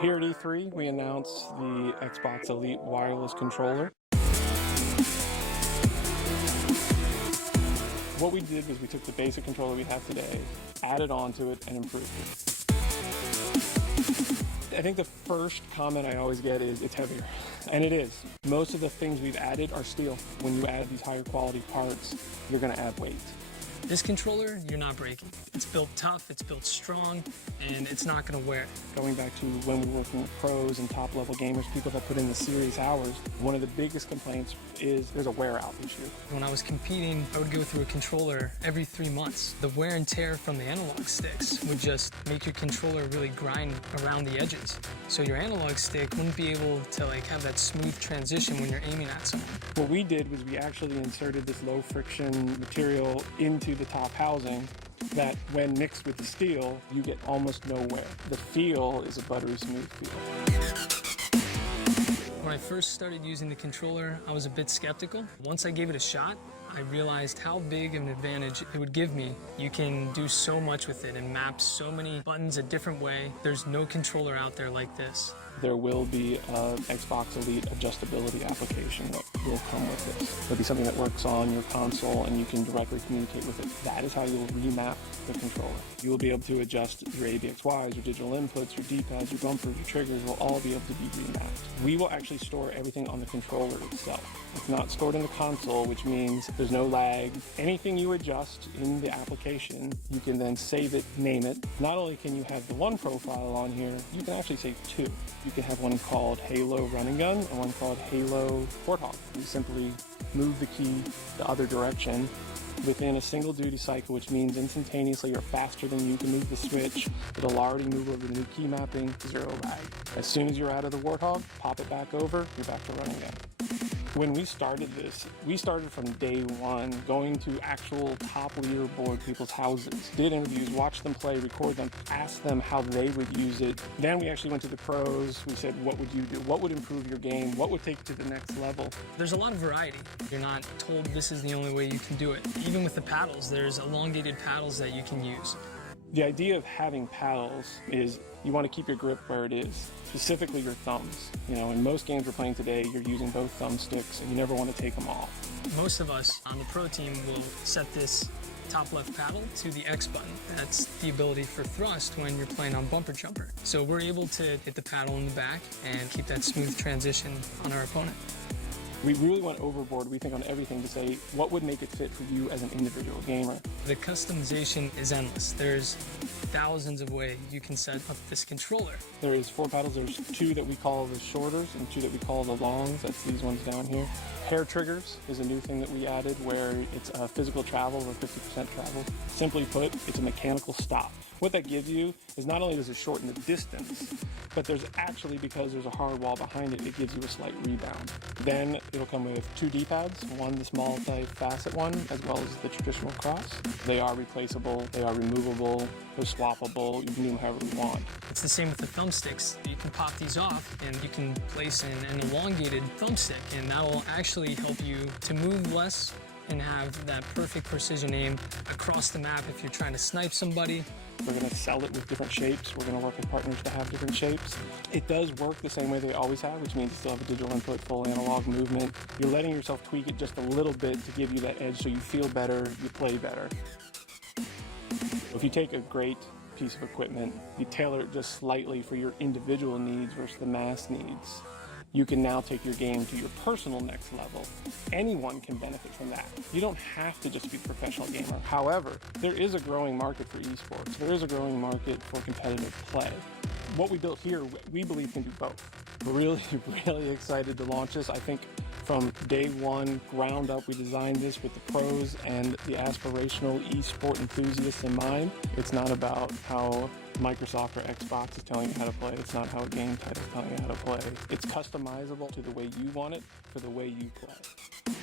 Here at E3, we announced the Xbox Elite wireless controller. What we did was we took the basic controller we have today, added on to it, and improved it. I think the first comment I always get is it's heavier, and it is. Most of the things we've added are steel. When you add these higher quality parts, you're going to add weight. This controller, you're not breaking. It's built tough, it's built strong, and it's not gonna wear. Going back to when we were working with pros and top-level gamers, people that put in the serious hours, one of the biggest complaints is there's a wear-out issue. When I was competing, I would go through a controller every 3 months. The wear and tear from the analog sticks would just make your controller really grind around the edges. So your analog stick wouldn't be able to have that smooth transition when you're aiming at someone. What we did was we actually inserted this low-friction material into the top housing that when mixed with the steel, you get almost no wear. The feel is a buttery smooth feel. When I first started using the controller, I was a bit skeptical. Once I gave it a shot, I realized how big of an advantage it would give me. You can do so much with it and map so many buttons a different way. There's no controller out there like this. There will be an Xbox Elite adjustability application that will come with this. It'll be something that works on your console and you can directly communicate with it. That is how you'll remap the controller. You will be able to adjust your ABXYs, your digital inputs, your D-pads, your bumpers, your triggers will all be able to be remapped. We will actually store everything on the controller itself. It's not stored in the console, which means there's no lag. Anything you adjust in the application, you can then save it, name it. Not only can you have the one profile on here, you can actually save two. You can have one called Halo Run and Gun and one called Halo Warthog. You simply move the key the other direction within a single duty cycle, which means instantaneously or faster than you can move the switch. It'll already move over the new key mapping, zero lag. As soon as you're out of the Warthog, pop it back over, you're back to Run and Gun. When we started this, we started from day one, going to actual top leaderboard people's houses, did interviews, watched them play, record them, asked them how they would use it. Then we actually went to the pros. We said, what would you do? What would improve your game? What would take it to the next level? There's a lot of variety. You're not told this is the only way you can do it. Even with the paddles, there's elongated paddles that you can use. The idea of having paddles is you want to keep your grip where it is, specifically your thumbs. You know, in most games we're playing today, you're using both thumbsticks and you never want to take them off. Most of us on the pro team will set this top left paddle to the X button. That's the ability for thrust when you're playing on bumper jumper. So we're able to hit the paddle in the back and keep that smooth transition on our opponent. We really went overboard, we think, on everything to say what would make it fit for you as an individual gamer. The customization is endless. There's thousands of ways you can set up this controller. There is 4 paddles. There's 2 that we call the shorters and 2 that we call the longs. That's these ones down here. Hair triggers is a new thing that we added where it's physical travel or 50% travel. Simply put, it's a mechanical stop. What that gives you is not only does it shorten the distance, but there's actually, because there's a hard wall behind it, it gives you a slight rebound. Then it'll come with 2 D-pads, one this multi-facet one, as well as the traditional cross. They are replaceable, they are removable, they're swappable, you can do them however you want. It's the same with the thumbsticks. You can pop these off and you can place an elongated thumbstick, and that'll actually help you to move less and have that perfect precision aim across the map if you're trying to snipe somebody. We're going to sell it with different shapes. We're going to work with partners to have different shapes. It does work the same way they always have, which means you still have a digital input, full analog movement. You're letting yourself tweak it just a little bit to give you that edge so you feel better, you play better. If you take a great piece of equipment, you tailor it just slightly for your individual needs versus the mass needs, you can now take your game to your personal next level. Anyone can benefit from that. You don't have to just be a professional gamer. However, there is a growing market for esports. There is a growing market for competitive play. What we built here, we believe can do both. We're really, really excited to launch this. I think from day one, ground up, we designed this with the pros and the aspirational esport enthusiasts in mind. It's not about how Microsoft or Xbox is telling you how to play. It's not how a game title is telling you how to play. It's customizable to the way you want it, for the way you play.